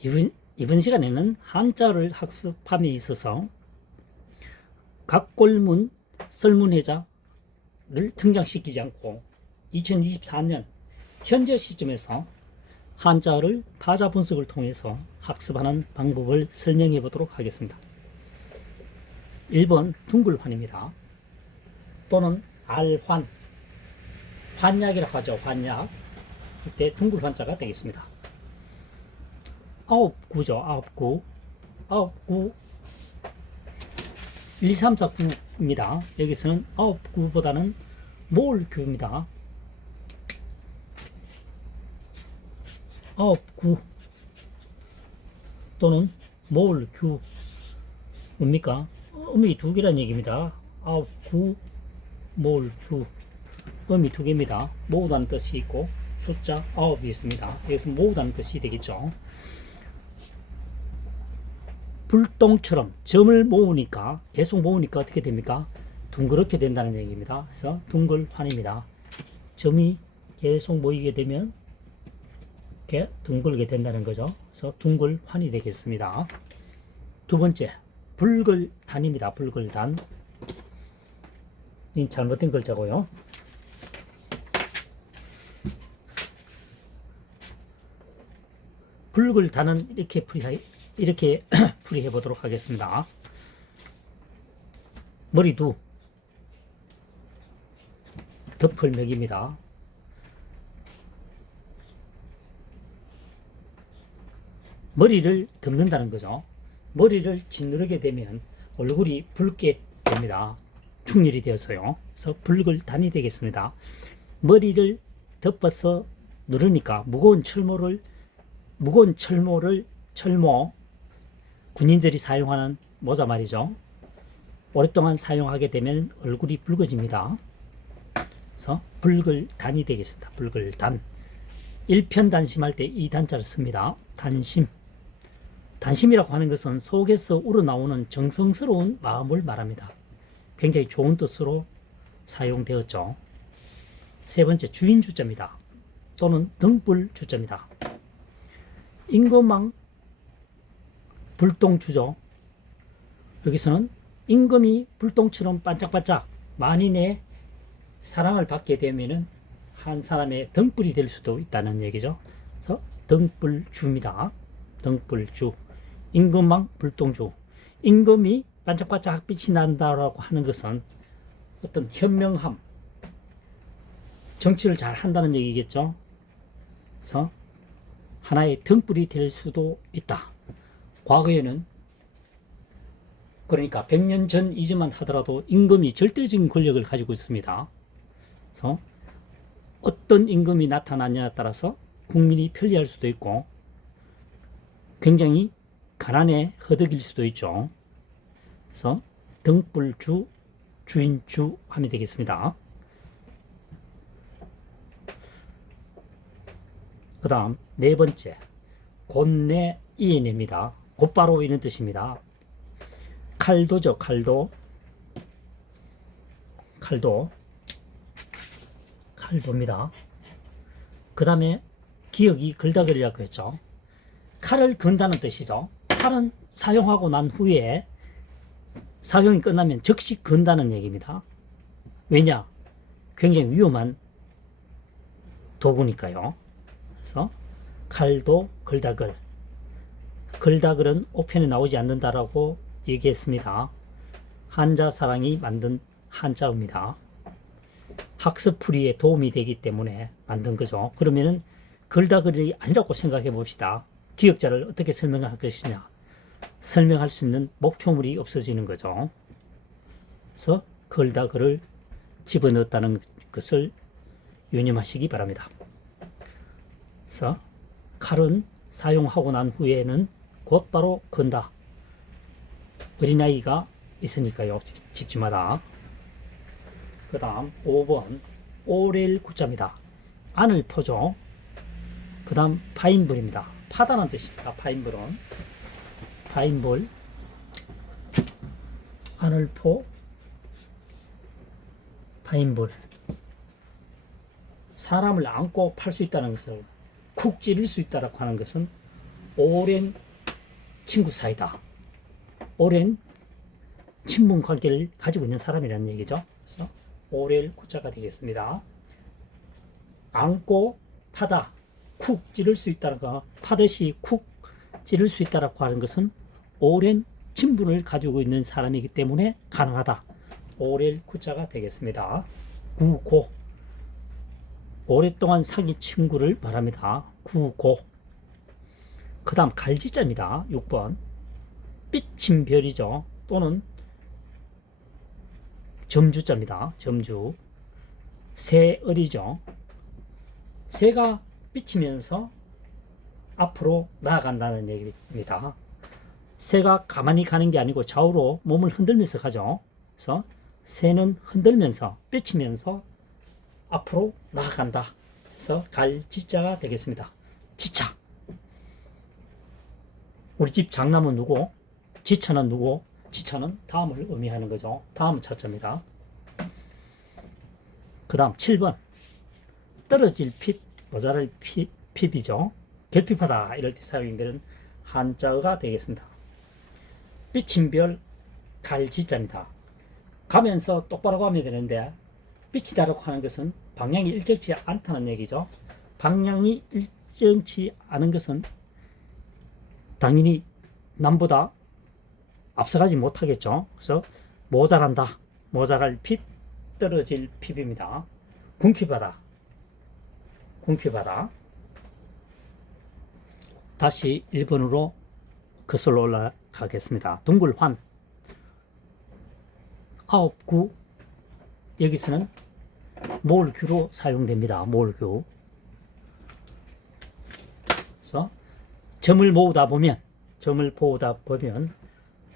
이번 시간에는 한자를 학습함에 있어서 각골문 설문해자를 등장시키지 않고 2024년 현재 시점에서 한자를 파자 분석을 통해서 학습하는 방법을 설명해 보도록 하겠습니다. 1번 둥글환입니다. 또는 알환, 환약이라고 하죠. 환약. 이때 둥글환자가 되겠습니다. 9구죠. 9구. 9구 1, 2, 3, 4, 9입니다. 여기서는 9구보다는 몰규입니다. 9구 또는 몰규 뭡니까? 음이 두 개란 얘기입니다. 9구 몰규 음이 두 개입니다. 모으다는 뜻이 있고 숫자 9이 있습니다. 여기서 모으다는 뜻이 되겠죠. 불똥처럼 점을 모으니까 계속 모으니까 어떻게 됩니까? 둥그렇게 된다는 얘기입니다. 그래서 둥글환입니다. 점이 계속 모이게 되면 이렇게 둥글게 된다는 거죠. 그래서 둥글환이 되겠습니다. 두 번째 불글단입니다. 불글단. 이 잘못된 글자고요. 불글단은 이렇게 풀이해 보도록 하겠습니다. 머리두 덮을맥입니다. 머리를 덮는다는 거죠. 머리를 짓누르게 되면 얼굴이 붉게 됩니다. 충혈이 되어서요. 그래서 붉을단이 되겠습니다. 머리를 덮어서 누르니까 무거운 철모 군인들이 사용하는 모자 말이죠. 오랫동안 사용하게 되면 얼굴이 붉어집니다. 그래서 붉을단이 되겠습니다. 붉을단. 일편단심할 때 이 단자를 씁니다. 단심. 단심이라고 하는 것은 속에서 우러나오는 정성스러운 마음을 말합니다. 굉장히 좋은 뜻으로 사용되었죠. 세 번째 주인주자입니다. 또는 등불주자입니다. 임금왕 불똥주죠. 여기서는 임금이 불똥처럼 반짝반짝 만인의 사랑을 받게 되면은 한 사람의 등불이 될 수도 있다는 얘기죠. 그래서 등불주입니다. 등불주. 임금왕 불똥주. 임금이 반짝반짝 빛이 난다라고 하는 것은 어떤 현명함, 정치를 잘 한다는 얘기겠죠. 그래서 하나의 등불이 될 수도 있다. 과거에는 그러니까 100년 전 이전만 하더라도 임금이 절대적인 권력을 가지고 있습니다. 그래서 어떤 임금이 나타나냐에 따라서 국민이 편리할 수도 있고 굉장히 가난에 허덕일 수도 있죠. 그래서 등불주, 주인주 하면 되겠습니다. 그 다음 네 번째 곧내 이해냅니다. 곧바로 이런 뜻입니다. 칼도죠. 칼도입니다. 그 다음에 기억이 걸다걸이라고 했죠. 칼을 건다는 뜻이죠. 칼은 사용하고 난 후에 사용이 끝나면 즉시 건다는 얘기입니다. 왜냐? 굉장히 위험한 도구니까요. 그래서 칼도 걸다걸. 걸다걸은 오편에 나오지 않는다라고 얘기했습니다. 한자 사랑이 만든 한자어입니다. 학습풀이에 도움이 되기 때문에 만든 거죠. 그러면은 걸다걸이 아니라고 생각해 봅시다. 기억자를 어떻게 설명할 것이냐. 설명할 수 있는 목표물이 없어지는 거죠. 그래서 걸다걸을 집어넣었다는 것을 유념하시기 바랍니다. 그래서 칼은 사용하고 난 후에는 곧바로 건다. 어린아이가 있으니까요. 집집마다. 그 다음 5번 오렐 구자입니다. 안을 포죠. 그 다음 파인불입니다. 파다는 뜻입니다. 파인불은 파인불 안을 포 파인불 사람을 안고 팔 수 있다는 것을 쿡 찌를 수 있다고 하는 것은 오랜 친구 사이다. 오랜 친분 관계를 가지고 있는 사람이라는 얘기죠. 그래서 오렐 구자가 되겠습니다. 안고 파다 쿡 찌를 수 있다는 거, 파듯이 쿡 찌를 수 있다라고 하는 것은 오랜 친분을 가지고 있는 사람이기 때문에 가능하다. 오렐 구자가 되겠습니다. 구고 오랫동안 사귄 친구를 말합니다. 구고. 그 다음 갈지자입니다. 6번 삐친 별이죠. 또는 점주자입니다. 점주. 새을이죠. 새가 삐치면서 앞으로 나아간다는 얘기입니다. 새가 가만히 가는 게 아니고 좌우로 몸을 흔들면서 가죠. 그래서 새는 흔들면서 삐치면서 앞으로 나아간다. 그래서 갈지자가 되겠습니다. 지차. 우리 집 장남은 누구? 지처는 누구? 지처는 다음을 의미하는 거죠. 다음은 차자입니다. 그 다음 7번 떨어질 핍, 모자랄 핍이죠. 결핍하다 이럴 때 사용되는 한자어가 되겠습니다. 삐친별 갈지자입니다. 가면서 똑바로 가면 되는데 삐치다라고 하는 것은 방향이 일정치 않다는 얘기죠. 방향이 일정치 않은 것은 당연히 남보다 앞서가지 못하겠죠. 그래서 모자란다, 모자랄 핍, 떨어질 핍입니다. 궁핍하다, 궁핍하다. 다시 1번으로 거슬러 올라가겠습니다. 둥글환 9구 여기서는 몰규로 사용됩니다. 몰규. 그래서 점을 모으다 보면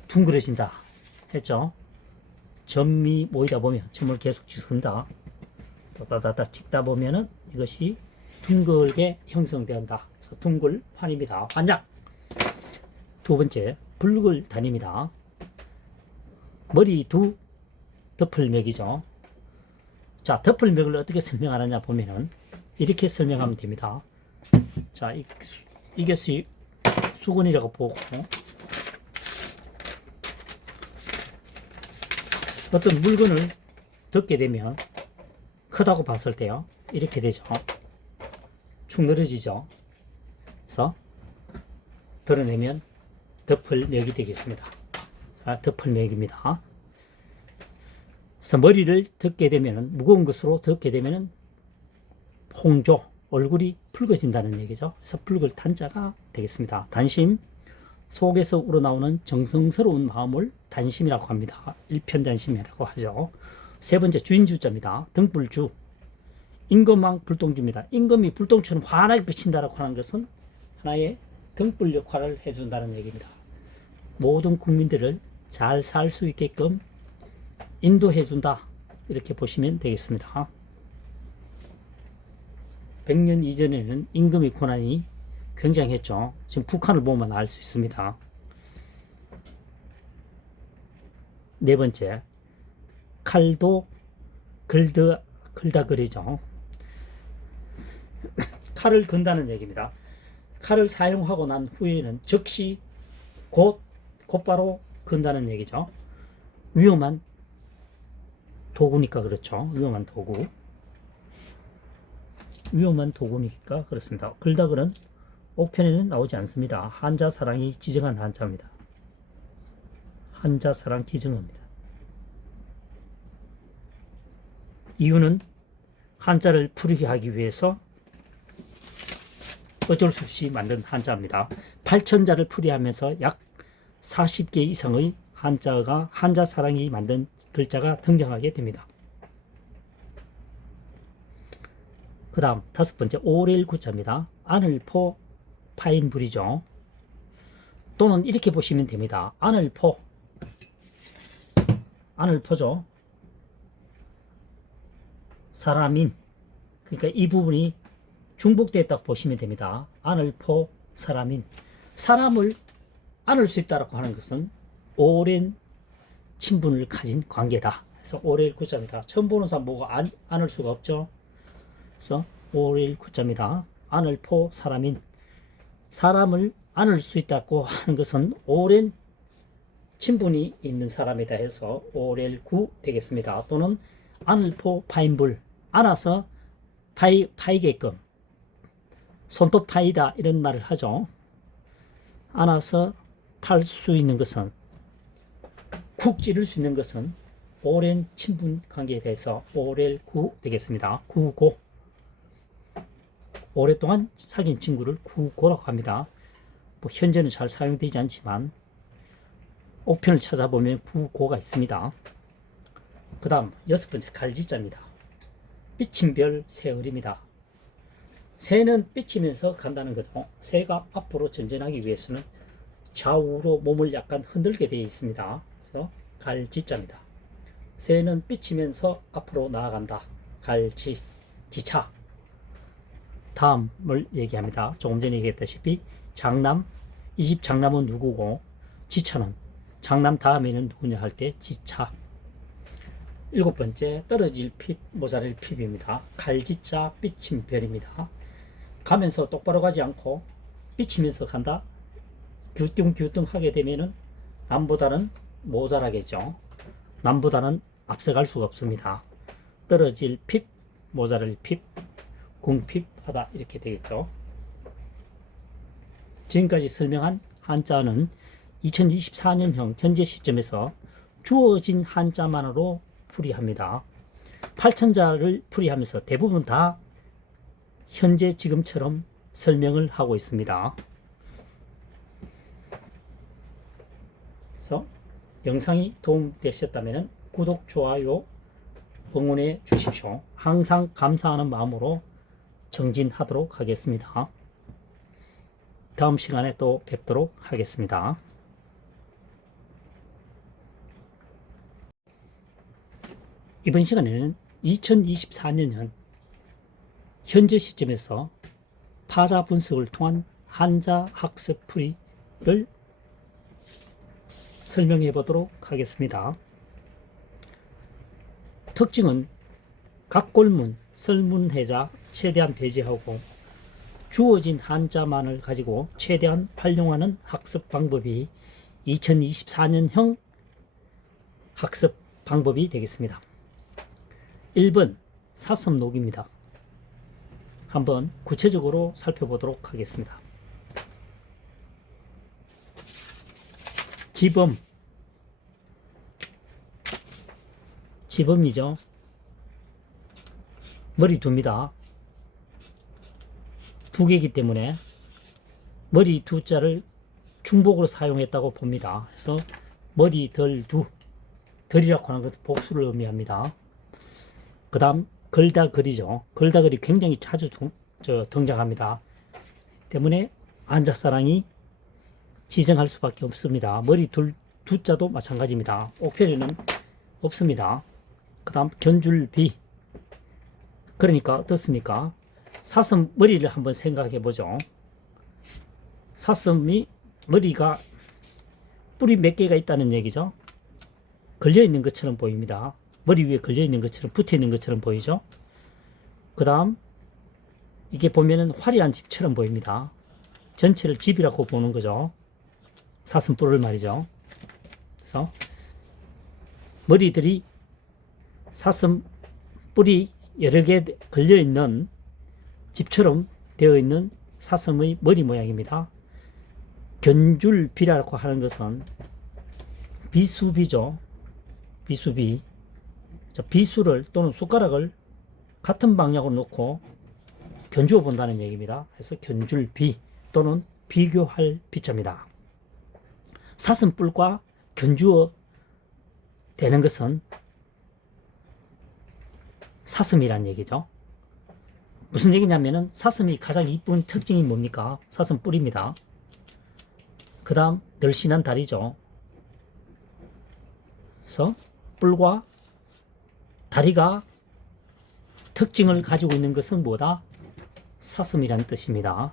둥그러진다 했죠. 점이 모이다 보면 점을 계속 찍는다. 따다다다 찍다 보면은 이것이 둥글게 형성된다. 그래서 둥글환입니다. 환약. 두 번째 붉을 단입니다. 머리 두 덮을맥이죠. 자, 덮을맥을 어떻게 설명하느냐 보면은 이렇게 설명하면 됩니다. 자, 이것이 수건이라고 보고 어떤 물건을 덮게 되면 크다고 봤을 때요 이렇게 되죠. 축 늘어지죠. 그래서 드러내면 덮을맥이 되겠습니다. 덮을맥입니다. 그래서 머리를 덮게 되면 무거운 것으로 덮게 되면 홍조 얼굴이 붉어진다는 얘기죠. 그래서 붉을 단자가 되겠습니다. 단심 속에서 우러나오는 정성스러운 마음을 단심이라고 합니다. 일편단심이라고 하죠. 세 번째 주인주자입니다. 등불주 임금왕 불똥주입니다. 임금이 불똥처럼 환하게 비친다라고 하는 것은 하나의 등불 역할을 해준다는 얘기입니다. 모든 국민들을 잘 살 수 있게끔 인도해준다 이렇게 보시면 되겠습니다. 100년 이전에는 임금의 권한이 굉장했죠. 지금 북한을 보면 알 수 있습니다. 네 번째 칼도 글다그리죠. 칼을 건다는 얘기입니다. 칼을 사용하고 난 후에는 즉시 곧바로 건다는 얘기죠. 위험한 도구니까 그렇죠. 위험한 도구니까 그렇습니다. 글다글은 옥편에는 나오지 않습니다. 한자사랑이 지정한 한자입니다. 한자사랑 지정어입니다. 이유는 한자를 풀이하게 하기 위해서 어쩔 수 없이 만든 한자입니다. 8천자를 풀이하면서 약 40개 이상의 한자가 한자사랑이 만든 글자가 등장하게 됩니다. 그 다음 5번째 오렐 구자입니다. 아늘포 파인불이죠. 또는 이렇게 보시면 됩니다. 아늘포죠. 사람인 그러니까 이 부분이 중복되었다고 보시면 됩니다. 아늘포 사람인 사람을 안을 수 있다고 하는 것은 오랜 친분을 가진 관계다. 그래서 오렐 구자입니다. 처음 보는 사람 보고 안을 수가 없죠. 그래서 오렐 구자입니다. 아늘포 사람인 사람을 안을 수 있다고 하는 것은 오랜 친분이 있는 사람이다 해서 오렐구 되겠습니다. 또는 안을 파인불, 안아서 파이게끔, 손톱 파이다 이런 말을 하죠. 안아서 팔 수 있는 것은, 쿡 찌를 수 있는 것은 오랜 친분 관계에 대해서 오렐구 되겠습니다. 구고, 오랫동안 사귄 친구를 구고라고 합니다. 뭐 현재는 잘 사용되지 않지만 옥편을 찾아보면 구고가 있습니다. 그 다음 6번째 갈지자입니다. 삐침별 새을입니다. 새는 삐치면서 간다는 거죠. 새가 앞으로 전진하기 위해서는 좌우로 몸을 약간 흔들게 되어 있습니다. 그래서 갈지자입니다. 새는 삐치면서 앞으로 나아간다. 갈지, 지차. 다음을 얘기합니다. 조금 전에 얘기했다시피 장남, 이 집 장남은 누구고 지차는 장남 다음에는 누구냐 할 때 지차. 7번째 떨어질 핍, 모자랄 핍입니다. 갈지자 삐침별입니다. 가면서 똑바로 가지 않고 삐치면서 간다. 규뚱규뚱 하게 되면은 남보다는 모자라겠죠. 남보다는 앞서갈 수가 없습니다. 떨어질 핍, 모자랄 핍, 궁핍하다 이렇게 되겠죠. 지금까지 설명한 한자는 2024년형 현재 시점에서 주어진 한자만으로 풀이합니다. 8천자를 풀이하면서 대부분 다 현재 지금처럼 설명을 하고 있습니다. 그래서 영상이 도움되셨다면 구독, 좋아요 응원해 주십시오. 항상 감사하는 마음으로 정진하도록 하겠습니다. 다음 시간에 또 뵙도록 하겠습니다. 이번 시간에는 2024년 현재 시점에서 파자 분석을 통한 한자 학습 풀이를 설명해 보도록 하겠습니다. 특징은 각골문, 설문해자 최대한 배제하고 주어진 한자만을 가지고 최대한 활용하는 학습 방법이 2024년형 학습 방법이 되겠습니다. 1번 사슴록입니다. 한번 구체적으로 살펴보도록 하겠습니다. 지범이죠. 머리 두입니다. 두 개이기 때문에 머리 두 자를 중복으로 사용했다고 봅니다. 그래서 머리 덜두, 덜이라고 하는 것은 복수를 의미합니다. 그 다음 걸다걸이죠. 걸다걸이 굉장히 자주 등장합니다. 때문에 안작사랑이 지정할 수밖에 없습니다. 머리 두 자도 마찬가지입니다. 옥편에는 없습니다. 그 다음 견줄비, 그러니까 어떻습니까? 사슴 머리를 한번 생각해 보죠. 사슴이 머리가 뿔이 몇 개가 있다는 얘기죠. 걸려 있는 것처럼 보입니다. 머리 위에 걸려 있는 것처럼, 붙어 있는 것처럼 보이죠. 그 다음 이게 보면은 화려한 집처럼 보입니다. 전체를 집이라고 보는 거죠. 사슴 뿔을 말이죠. 그래서 머리들이 사슴 뿔이 여러 개 걸려 있는 집처럼 되어 있는 사슴의 머리 모양입니다. 견줄비라고 하는 것은 비수비죠. 비수비. 비수를 또는 숟가락을 같은 방향으로 놓고 견주어 본다는 얘기입니다. 그래서 견줄비 또는 비교할 비자입니다. 사슴뿔과 견주어 되는 것은 사슴이란 얘기죠. 무슨 얘기냐면은 사슴이 가장 이쁜 특징이 뭡니까? 사슴 뿔입니다. 그 다음 늘씬한 다리죠. 그래서 뿔과 다리가 특징을 가지고 있는 것은 뭐다? 사슴이라는 뜻입니다.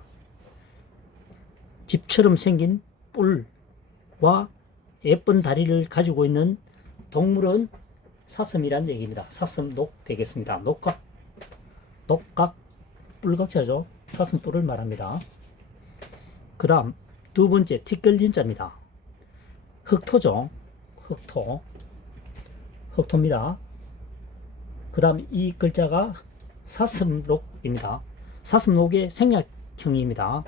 집처럼 생긴 뿔과 예쁜 다리를 가지고 있는 동물은 사슴이란 얘기입니다. 사슴녹 되겠습니다. 녹각, 뿔각자죠. 사슴뿔을 말합니다. 그 다음 두 번째 티끌진자입니다. 흑토죠. 흑토입니다. 그 다음 이 글자가 사슴록입니다. 사슴록의 생략형입니다.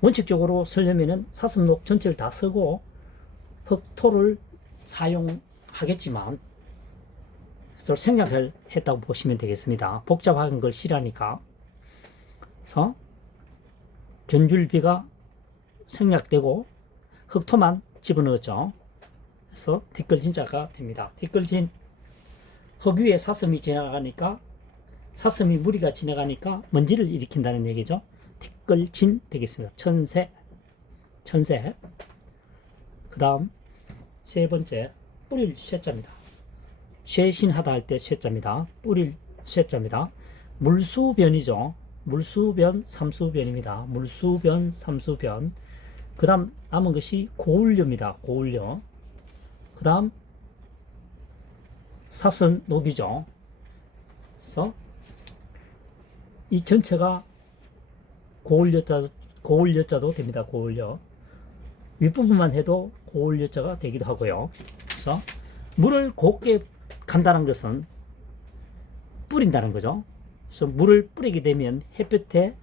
원칙적으로 쓰려면은 사슴록 전체를 다 쓰고 흑토를 사용하겠지만 생략을 했다고 보시면 되겠습니다. 복잡한 걸 싫어하니까. 그래서 견줄비가 생략되고 흑토만 집어넣었죠. 그래서 티끌진자가 됩니다. 티끌진, 흙 위에 사슴이 지나가니까, 사슴이 무리가 지나가니까 먼지를 일으킨다는 얘기죠. 티끌진 되겠습니다. 천새. 그 다음 세 번째 뿌릴 쇠자입니다. 쇠신하다 할 때 쇠자입니다. 뿌릴 쇠자입니다. 물수변이죠. 물수변, 삼수변입니다. 물수변, 삼수변. 그 다음 남은 것이 고울려입니다. 고울려. 그 다음 삽선녹이죠. 그래서 이 전체가 고울여자도 됩니다. 고울여. 윗부분만 해도 고울여자가 되기도 하고요. 그래서 물을 곱게 간다는 것은 뿌린다는 거죠. 그래서 물을 뿌리게 되면 햇볕에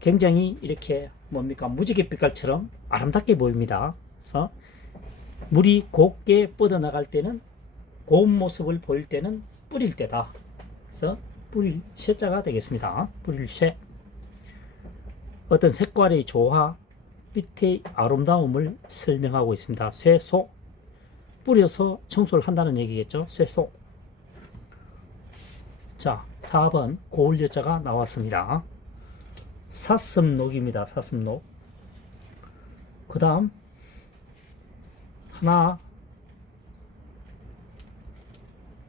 굉장히 이렇게 뭡니까 무지개 빛깔처럼 아름답게 보입니다. 그래서 물이 곱게 뻗어나갈 때는 고운 모습을 보일 때는 뿌릴 때다. 그래서 뿌릴 쇠자가 되겠습니다. 뿌릴 쇠. 어떤 색깔의 조화, 빛의 아름다움을 설명하고 있습니다. 쇠소. 뿌려서 청소를 한다는 얘기겠죠. 쇠소. 자, 4번 고울여자가 나왔습니다. 사슴록입니다. 사슴록. 그 다음 하나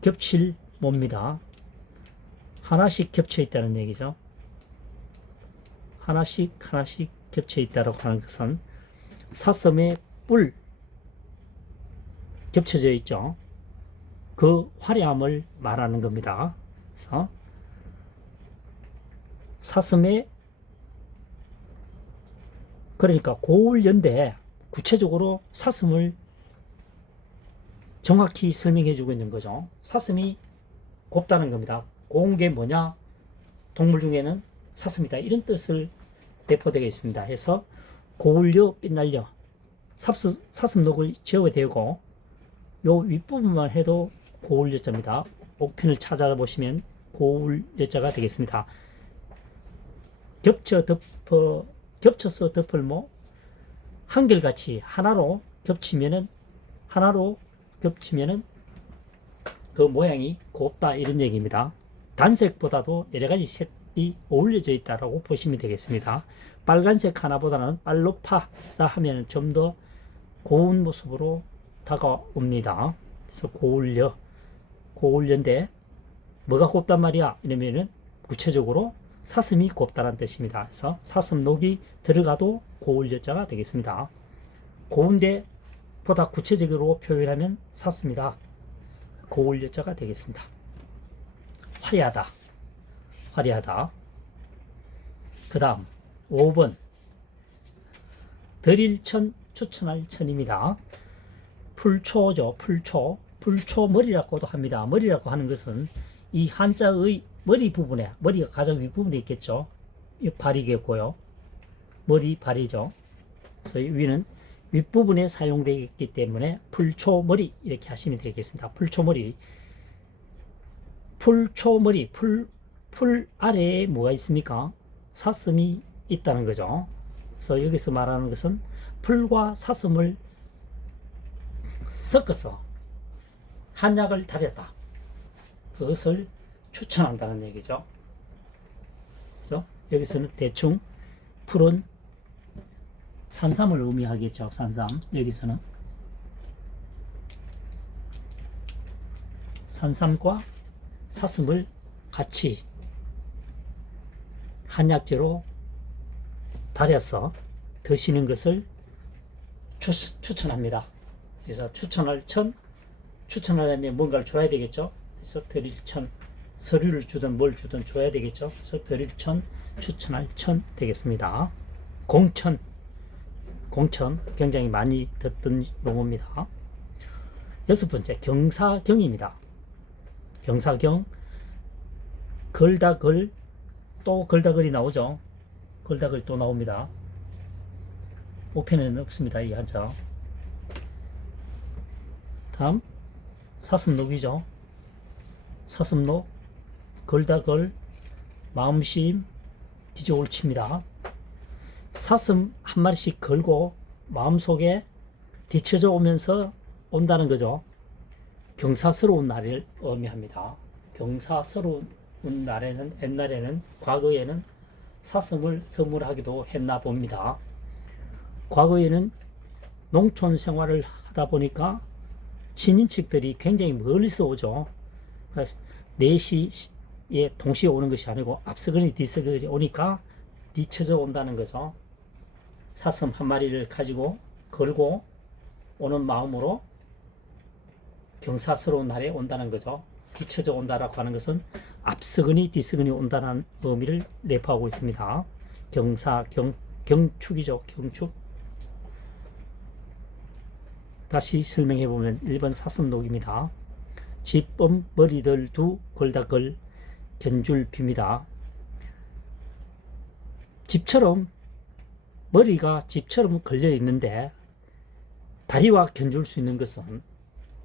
겹칠 뭡니다. 하나씩 겹쳐 있다는 얘기죠. 하나씩 겹쳐 있다고 하는 것은 사슴의 뿔 겹쳐져 있죠. 그 화려함을 말하는 겁니다. 그래서 사슴의 그러니까 고울연대 구체적으로 사슴을 정확히 설명해 주고 있는 거죠. 사슴이 곱다는 겁니다. 고운 게 뭐냐? 동물 중에는 사슴이다. 이런 뜻을 내포되어 있습니다. 해서 고울려 빛날려 사슴록을 지어야 되고 요 윗부분만 해도 고울여자입니다. 옥편을 찾아보시면 고울여자가 되겠습니다. 겹쳐서 덮을모 한결같이 하나로 겹치면은 그 모양이 곱다 이런 얘기입니다. 단색보다도 여러 가지 색이 어울려져 있다라고 보시면 되겠습니다. 빨간색 하나보다는 빨로파라 하면 좀 더 고운 모습으로 다가옵니다. 그래서 고울려인데 뭐가 곱단 말이야? 이러면은 구체적으로 사슴이 곱다는 뜻입니다. 그래서 사슴록이 들어가도 고울여자가 되겠습니다. 고운데 보다 구체적으로 표현하면 사슴이다. 고울여자가 되겠습니다. 화려하다. 그 다음 5번 드릴천 추천할 천입니다. 풀초죠. 풀초머리라고도 합니다. 머리라고 하는 것은 이 한자의 머리 부분에, 머리가 가장 윗부분에 있겠죠. 이 발이겠고요. 머리, 발이죠. 그래서 위는 윗부분에 사용되기 때문에 풀초머리 이렇게 하시면 되겠습니다. 풀초머리, 풀 아래에 뭐가 있습니까? 사슴이 있다는 거죠. 그래서 여기서 말하는 것은 풀과 사슴을 섞어서 한약을 다렸다. 그것을 추천한다는 얘기죠. 그래서 여기서는 대충 풀은 산삼을 의미하겠죠. 산삼. 여기서는 산삼과 사슴을 같이 한약재로 달여서 드시는 것을 추천합니다. 그래서 추천하려면 뭔가를 줘야 되겠죠. 그래서 드릴천, 서류를 주든 뭘 주든 줘야 되겠죠. 그래서 드릴천, 추천할 천 되겠습니다. 공천, 공천 굉장히 많이 듣던 용어입니다. 여섯 번째, 경사경입니다. 경사경, 걸다걸, 또 걸다걸이 나오죠. 걸다걸이 또 나옵니다. 5편에는 없습니다, 이 한자. 다음 사슴록이죠. 사슴록, 걸다걸, 마음심, 뒤져올치입니다. 사슴 한 마리씩 걸고 마음속에 뒤쳐져 오면서 온다는 거죠. 경사스러운 날을 의미합니다. 경사스러운 날에는, 옛날에는, 과거에는 사슴을 선물하기도 했나 봅니다. 과거에는 농촌 생활을 하다 보니까 친인척들이 굉장히 멀리서 오죠. 4시에 동시에 오는 것이 아니고 앞서거니 뒤서거니 오니까 뒤쳐져 온다는 거죠. 사슴 한 마리를 가지고 걸고 오는 마음으로 경사스러운 날에 온다는 거죠. 뒤쳐져 온다라고 하는 것은 앞서거니 뒤서거니 온다는 의미를 내포하고 있습니다. 경축이죠. 경축. 다시 설명해 보면 1번 사슴록입니다. 집범 머리들 두 걸다걸 견줄피입니다. 집처럼 머리가 집처럼 걸려 있는데 다리와 견줄 수 있는 것은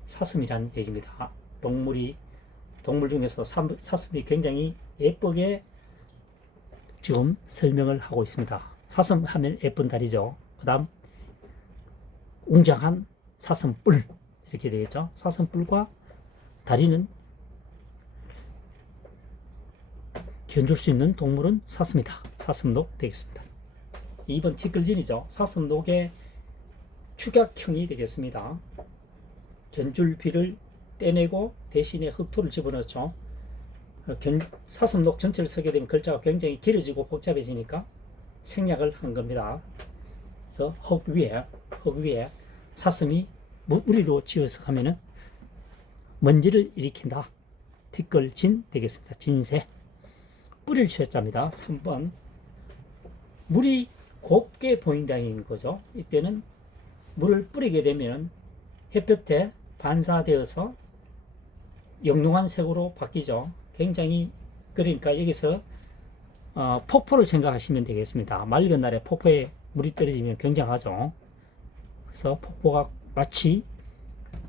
사슴이란 얘기입니다. 동물 중에서 사슴이 굉장히 예쁘게 지금 설명을 하고 있습니다. 사슴 하면 예쁜 다리죠. 그 다음 웅장한 사슴뿔 이렇게 되겠죠. 사슴뿔과 다리는 견줄 수 있는 동물은 사슴이다. 사슴록 되겠습니다. 2번 티끌진이죠. 사슴록의 축약형이 되겠습니다. 견줄비를 떼내고 대신에 흑토를 집어넣죠. 사슴록 전체를 쓰게 되면 글자가 굉장히 길어지고 복잡해지니까 생략을 한 겁니다. 그래서 흙 위에 사슴이 무리로 지어서 가면은 먼지를 일으킨다. 티끌진 되겠습니다. 진새. 뿌릴 쇠자입니다. 3번. 물이 곱게 보인다는 거죠. 이때는 물을 뿌리게 되면 햇볕에 반사되어서 영롱한 색으로 바뀌죠. 굉장히, 그러니까 여기서 폭포를 생각하시면 되겠습니다. 맑은 날에 폭포에 물이 떨어지면 굉장하죠. 그래서 폭포가 마치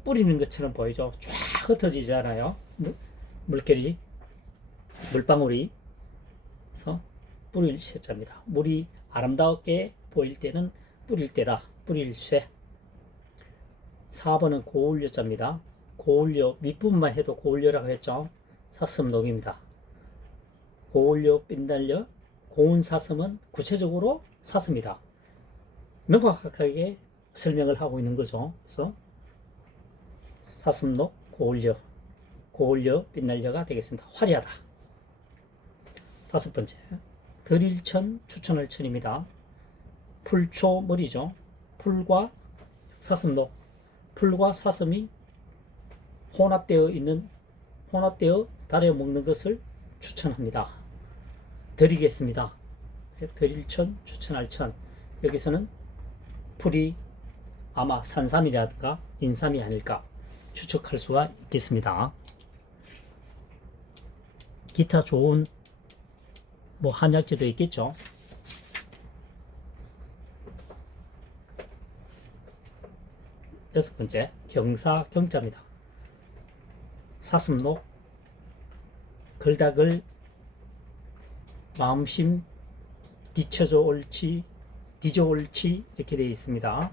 뿌리는 것처럼 보이죠. 쫙 흩어지잖아요. 물결이, 물방울이. 그래서 뿌릴 쇠자입니다. 물이 아름답게 보일 때는 뿌릴 때다. 뿌릴 쇠. 4번은 고울려자입니다. 고울려, 밑부분만 해도 고울려라고 했죠. 사슴록입니다. 고울려, 빈달려, 고운 사슴은 구체적으로 사슴이다. 명확하게 설명을 하고 있는 거죠. 그래서 사슴록, 고울려, 빈달려가 되겠습니다. 화려하다. 5번째, 들일천, 추천할 천입니다. 풀초머리죠. 풀과 사슴록, 풀과 사슴이 혼합되어 다려 먹는 것을 추천합니다. 드리겠습니다. 들일천, 추천할 천. 여기서는 풀이 아마 산삼이라든가 인삼이 아닐까 추측할 수가 있겠습니다. 기타 좋은 한약재도 있겠죠. 여섯 번째, 경사경자입니다. 사슴록, 걸다걸, 마음심, 뒤쳐져 옳지, 뒤져 옳지 이렇게 되어 있습니다.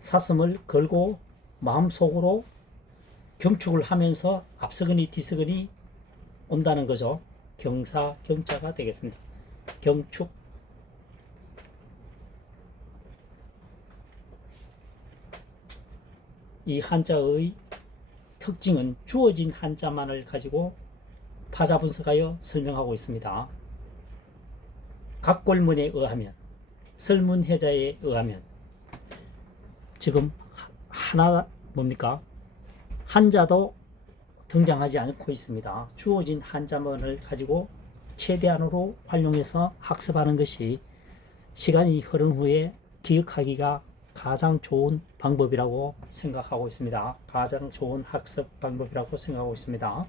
사슴을 걸고 마음속으로 경축을 하면서 앞서거니 뒤서거니 온다는 거죠. 경사경자가 되겠습니다. 경축. 이 한자의 특징은 주어진 한자만을 가지고 파자 분석하여 설명하고 있습니다. 각골문에 의하면, 설문해자에 의하면 지금 하나 뭡니까? 한자도 등장하지 않고 있습니다. 주어진 한자문을 가지고 최대한으로 활용해서 학습하는 것이 시간이 흐른 후에 기억하기가 가장 좋은 방법이라고 생각하고 있습니다. 가장 좋은 학습 방법이라고 생각하고 있습니다.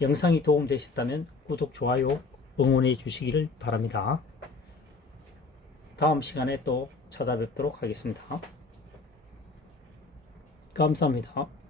영상이 도움되셨다면 구독, 좋아요, 응원해 주시기를 바랍니다. 다음 시간에 또 찾아뵙도록 하겠습니다. 감사합니다.